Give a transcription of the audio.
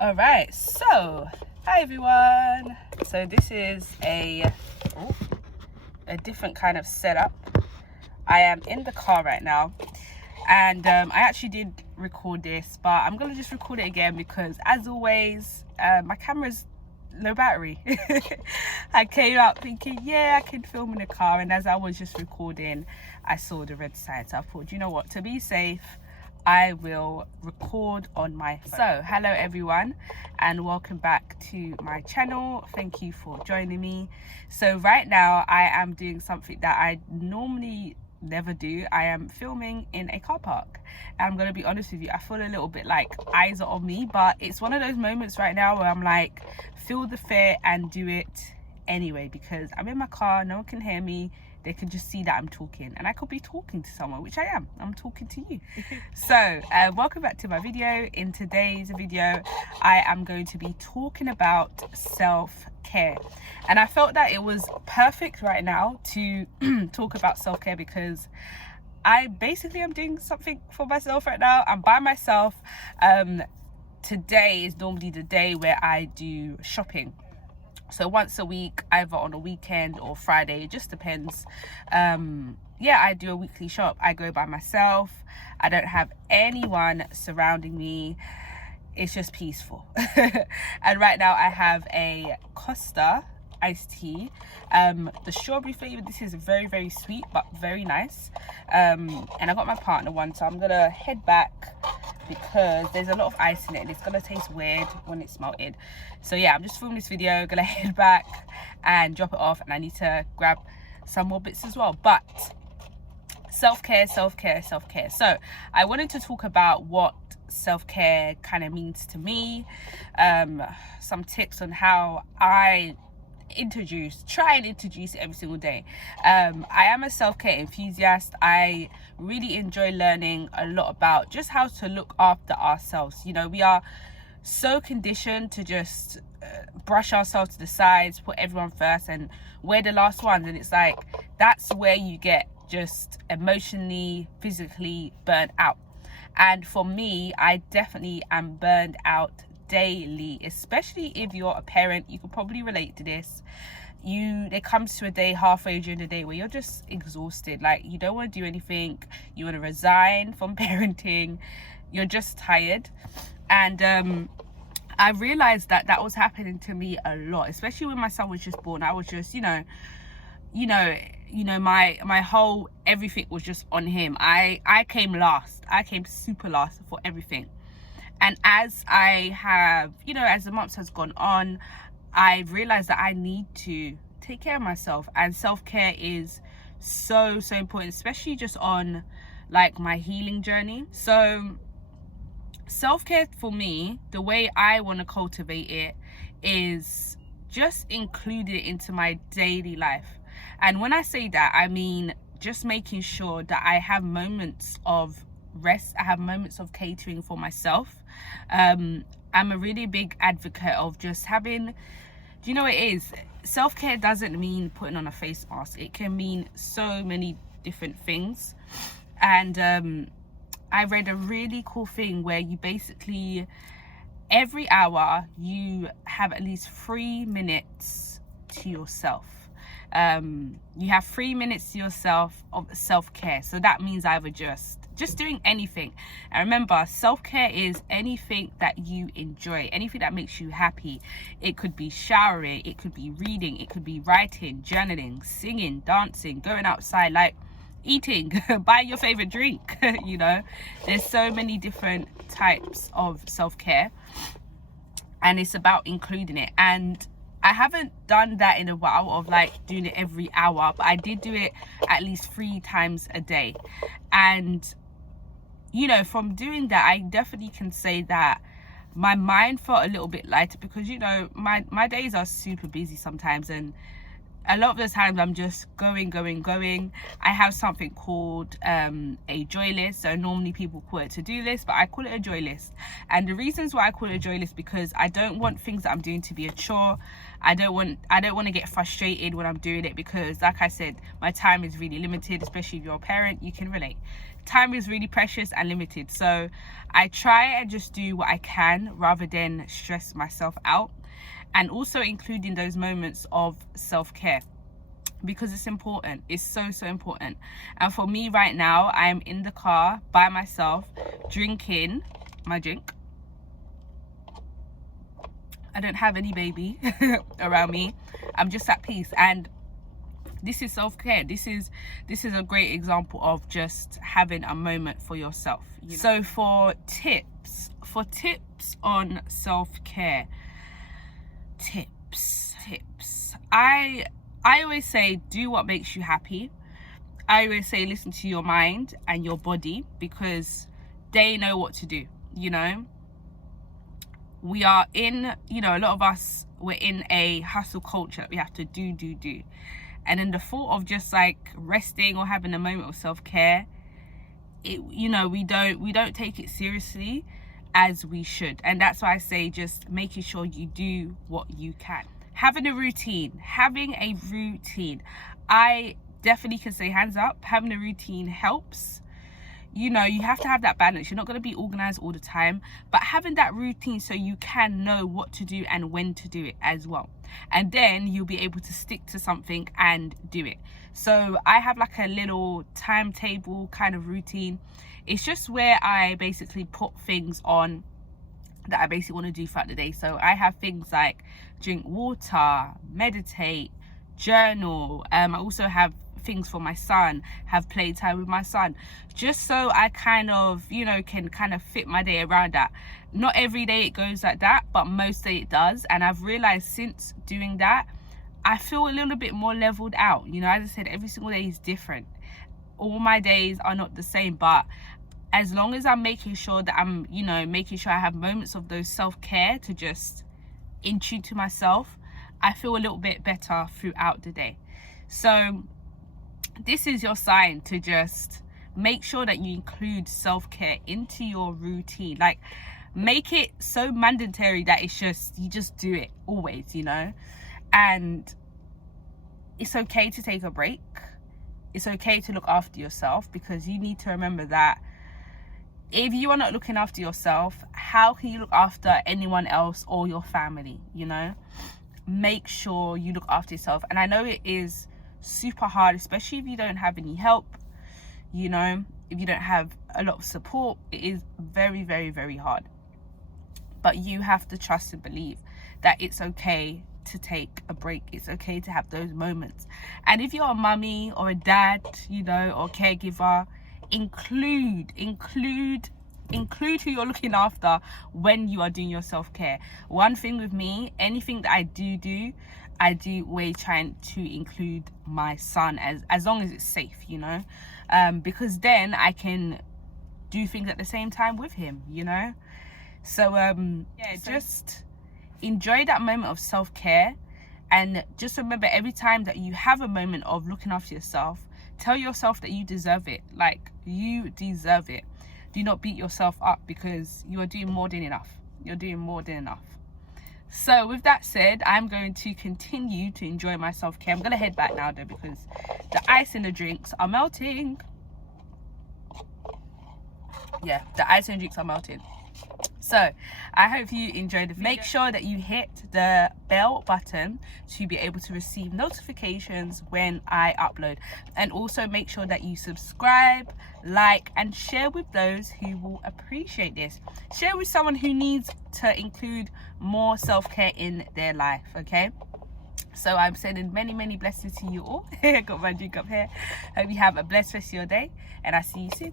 All right, so hi everyone. So this is a different kind of setup. I am in the car right now, and I actually did record this, but I'm gonna just record it again because, as always, my camera's low battery. I came out thinking, yeah, I can film in the car, and as I was just recording, I saw the red sign. So I thought, you know what, to be safe, I will record on my phone. So hello everyone, and welcome back to my channel. Thank you for joining me. So right now I am doing something that I normally never do. I am filming in a car park, and I'm gonna be honest with you, I feel a little bit like eyes are on me, but it's one of those moments right now where I'm like, feel the fear and do it anyway, because I'm in my car, no one can hear me, they can just see that I'm talking, and I could be talking to someone, which I am. I'm talking to you. So welcome back to my video. In today's video I am going to be talking about self-care, and I felt that it was perfect right now to talk about self-care because I basically am doing something for myself right now. I'm by myself. Today is normally the day where I do shopping. So once a week, either on a weekend or Friday, it just depends. Yeah, I do a weekly shop. I go by myself. I don't have anyone surrounding me. It's just peaceful. And right now I have a Costa iced tea, the strawberry flavor. This is very, very sweet but very nice. And I got my partner one, so I'm gonna head back because there's a lot of ice in it and it's gonna taste weird when it's melted. So yeah, I'm just filming this video, gonna head back and drop it off, and I need to grab some more bits as well. But self-care. So I wanted to talk about what self-care kind of means to me, some tips on how I try and introduce it every single day. I am a self-care enthusiast. I really enjoy learning a lot about just how to look after ourselves. You know, we are so conditioned to just brush ourselves to the sides, put everyone first, and we're the last ones, and it's like that's where you get just emotionally, physically burnt out. And for me, I definitely am burned out daily, especially if you're a parent. You could probably relate to this. There comes to a day halfway during the day where you're just exhausted, like you don't want to do anything, you want to resign from parenting, you're just tired. And I realized that was happening to me a lot, especially when my son was just born. I was just my whole everything was just on him. I came last. I came super last for everything. And as as the months has gone on, I realized that I need to take care of myself, and self-care is so important, especially just on like my healing journey. So self-care for me, the way I want to cultivate it is just include it into my daily life. And when I say that, I mean just making sure that I have moments of rest, I have moments of catering for myself. I'm a really big advocate of just having, do you know what it is? Self-care doesn't mean putting on a face mask. It can mean so many different things. And I read a really cool thing where you basically every hour you have at least 3 minutes to yourself. You have 3 minutes to yourself of self-care. So that means either just doing anything. And remember, self-care is anything that you enjoy, anything that makes you happy. It could be showering, it could be reading, it could be writing, journaling, singing, dancing, going outside, like eating, buy your favorite drink. There's so many different types of self-care, and it's about including it. And I haven't done that in a while, of like doing it every hour, but I did do it at least 3 times a day. And from doing that, I definitely can say that my mind felt a little bit lighter, because my days are super busy sometimes, and a lot of the times I'm just going. I have something called a joy list. So normally people call it to-do list, but I call it a joy list. And the reasons why I call it a joy list, because I don't want things that I'm doing to be a chore. I don't want to get frustrated when I'm doing it, because like I said, my time is really limited. Especially if you're a parent, you can relate. Time is really precious and limited. So I try and just do what I can rather than stress myself out. And also including those moments of self-care, because it's important. It's so important. And for me right now, I'm in the car by myself drinking my drink. I don't have any baby around me. I'm just at peace, and this is self-care. This is a great example of just having a moment for yourself, you know? So for tips on self-care, tips, I always say, do what makes you happy. I always say, listen to your mind and your body, because they know what to do. You know, we are in, you know, a lot of us, we're in a hustle culture that we have to do, and then the thought of just like resting or having a moment of self-care, you know, we don't take it seriously as we should. And that's why I say, just making sure you do what you can. Having a routine. I definitely can say hands up, having a routine helps. You know, you have to have that balance. You're not going to be organized all the time, but having that routine so you can know what to do and when to do it as well. And then you'll be able to stick to something and do it. So I have like a little timetable kind of routine. It's just where I basically put things on that I basically want to do throughout the day. So I have things like drink water, meditate, journal. I also have things for my son, have playtime with my son, just so I kind of, you know, can kind of fit my day around that. Not every day it goes like that, but most day it does. And I've realized since doing that, I feel a little bit more leveled out. You know, as I said, every single day is different. All my days are not the same, but as long as I'm making sure that I'm, you know, making sure I have moments of those self-care to just in tune to myself, I feel a little bit better throughout the day. So this is your sign to just make sure that you include self-care into your routine. Like, make it so mandatory that it's just, you just do it always, you know. And it's okay to take a break. It's okay to look after yourself, because you need to remember that if you are not looking after yourself, how can you look after anyone else or your family, you know? Make sure you look after yourself. And I know it is super hard, especially if you don't have any help, you know, if you don't have a lot of support. It is very hard. But you have to trust and believe that it's okay to take a break. It's okay to have those moments. And if you're a mummy or a dad, you know, or caregiver, include who you're looking after when you are doing your self-care. One thing with me, anything that I do always trying to include my son, as long as it's safe, you know, because then I can do things at the same time with him, you know. So just enjoy that moment of self-care, and just remember, every time that you have a moment of looking after yourself, tell yourself that you deserve it. Like, you deserve it. Do not beat yourself up, because you are doing more than enough. You're doing more than enough. So with that said, I'm going to continue to enjoy my self-care. I'm going to head back now though, because the ice in the drinks are melting. Yeah, the ice in the drinks are melting. So I hope you enjoyed the video. Make sure that you hit the bell button to be able to receive notifications when I upload, and also make sure that you subscribe, like, and share with those who will appreciate this. Share with someone who needs to include more self-care in their life. Okay, so I'm sending many blessings to you all. Got my drink up here. Hope you have a blessed rest of your day, and I'll see you soon.